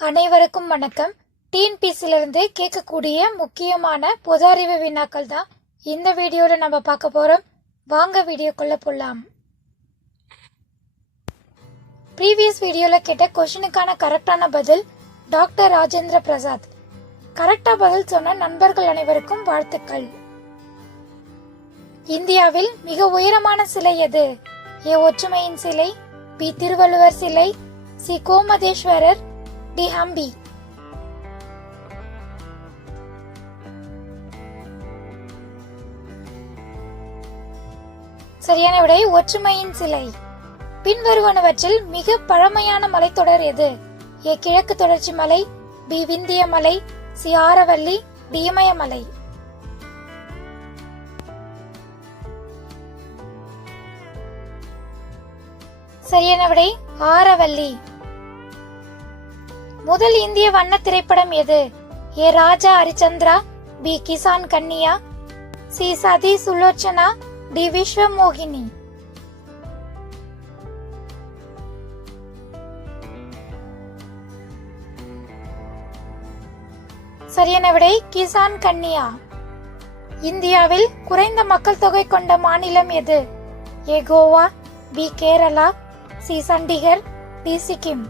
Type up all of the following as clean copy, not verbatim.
அனைவருக்கும் வணக்கம். டிஎன்பிஎஸ்சிலிருந்து கேட்கக்கூடிய முக்கியமான பொது அறிவு வினாக்கள் தான் இந்த வீடியோவில் நம்ம பார்க்க போகிறோம். வாங்க வீடியோக்குள்ளே போகலாம். ப்ரீவியஸ் வீடியோவில் கேட்ட கொஷினுக்கான கரெக்டான பதில் டாக்டர் ராஜேந்திர பிரசாத். கரெக்டாக பதில் சொன்ன நண்பர்கள் அனைவருக்கும் வாழ்த்துக்கள். இந்தியாவில் மிக உயரமான சிலை எது? ஏ ஒற்றுமையின் சிலை, பி திருவள்ளுவர் சிலை, சி கோமதேஸ்வரர், டி ஹம்பி. சரியான விடை ஒற்றுமையின் சிலை. பின்வருவனவற்றில் மிக பழமையான மலைத்தொடர் எது? ஏ கிழக்கு தொடர்ச்சி மலை, பி விந்திய மலை, சி ஆரவல்லி, டி இமயமலை. சரியான விடை ஆரவல்லி. முதல் இந்திய வண்ண திரைப்படம் எது? ஏ ராஜா ஹரிச்சந்திரா, பி கிசான் கன்னியா, சி சதி சுலோச்சனா, டி விஸ்வமோகினி. சரியான விடை கிசான் கன்னியா. இந்தியாவில் குறைந்த மக்கள் தொகை கொண்ட மாநிலம் எது? A Goa, B Kerala, C Chandigarh, D Sikkim.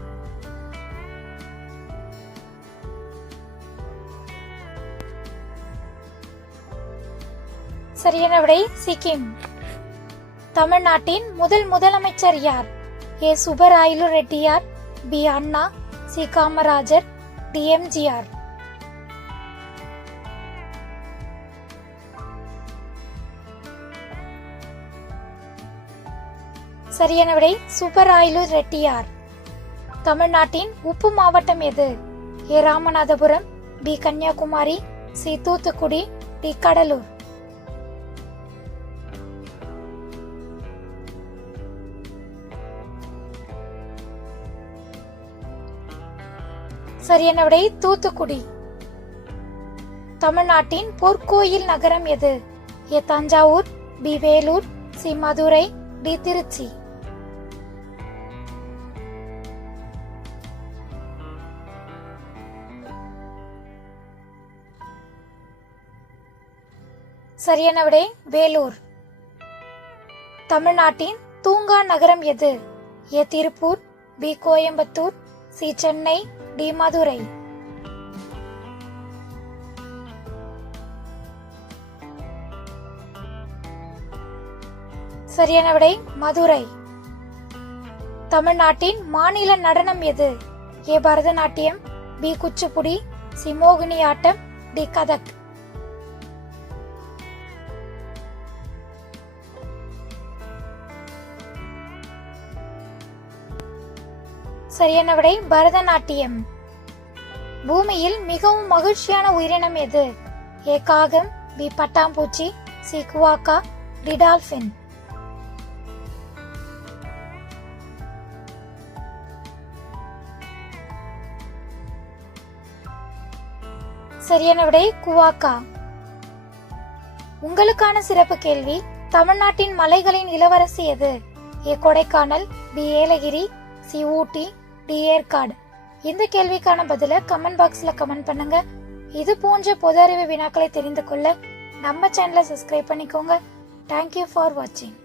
சரியான விடை சிக்கிம். தமிழ்நாட்டின் முதலமைச்சர் யார்? A Subbarayalu Reddiyar, B Anna, C Kamarajar, D MGR. சரியான விடை சுப்பராயலு ரெட்டியார். தமிழ்நாட்டின் உப்பு மாவட்டம் எது? A Ramanathapuram, B Kanyakumari, C Thoothukudi, D Cuddalore. சரியான விடை தூத்துக்குடி. தமிழ்நாட்டின் பொற்கோயில் நகரம் எது? A Thanjavur, B Vellore, C Madurai, D Tiruchi. சரியான விடை வேலூர். தமிழ்நாட்டின் தூங்கா நகரம் எது? A Tiruppur, B Coimbatore, C Chennai, D Madurai. சரியான விடை மதுரை. தமிழ்நாட்டின் மாநில நடனம் எது? ஏ பரதநாட்டியம், பி குச்சிப்புடி, சி மோகினி ஆட்டம், டி கதக். சரியான விடை பரதநாட்டியம். பூமியில் மிகவும் மகிழ்ச்சியான உயிரினம் எது? ஏ காகம், பி பட்டாம்பூச்சி, சி குவாக்கா, டி டால்பின். சரியான விடை குவாக்கா. உங்களுக்கான சிறப்பு கேள்வி, தமிழ்நாட்டின் மலைகளின் இளவரசி எது? ஏ கொடைக்கானல், பி ஏலகிரி, சி ஊட்டி, டி ஏற்காடு. இந்த கேள்விக்கான பதில கமெண்ட் பாக்ஸ்ல கமெண்ட் பண்ணுங்க. இது போன்ற பொது அறிவு வினாக்களை தெரிந்து கொள்ள நம்ம சேனலை சப்ஸ்கிரைப் பண்ணிக்கோங்க. தேங்க்யூ ஃபார் வாட்சிங்.